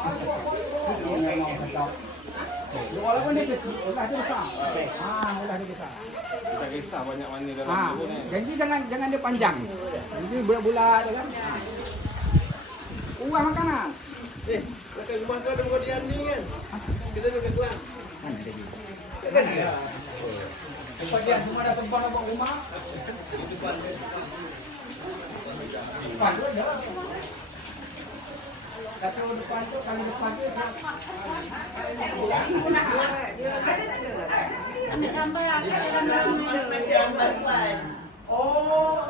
Itu memang cocok. Walaupun dia kecil, ulah dia besar. Ulah dia besar. Tak kisah banyak mana dalam Ha, tu ni. janji jangan dia panjang. Jadi bulat-bulat tu kan. Uang makanan. Dekat rumah kau ada berdiam ni kan? Kita dekat Kelang. Mana dia? Kan ada. Lepas dia semua dah tempat nak buat rumah. Depan tu ada. Kata depan tu, kali depan tu. Ambil gambar aku dalam gambar. Oh.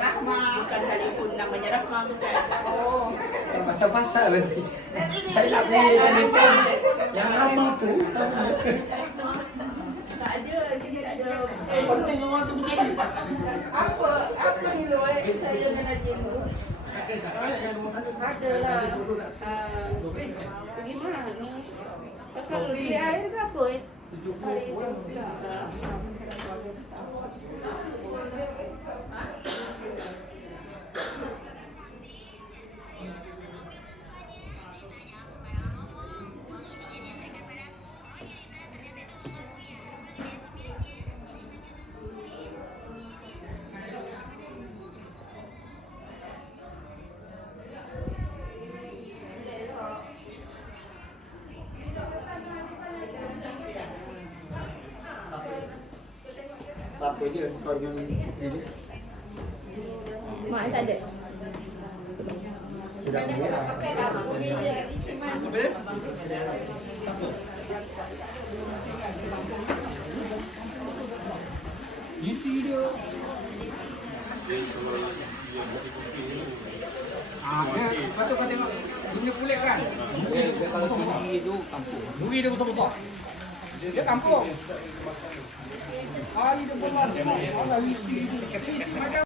Rahma bukan telefon namanya Rahma bukan. Oh. Pasal-pasal nanti. Saya nak beli telefon yang ramah tu. Tak ada, sini tak ada. Penting orang tu macam ni. Apa ni lo saya dengan Najib tu? Ada lah. Bagaimana ni? Pasal beli air ke apa? 70. Siapa je kau dengan ni? Mak tak ada. Sudah murah. Isi dia. Lepas tu kau tengok punya kulit kan? Dia kalau tinggi tu kampung. Duri dia besar-besar. Dia kampung. Hari dia besar tengok. Allah isi dia. Isi macam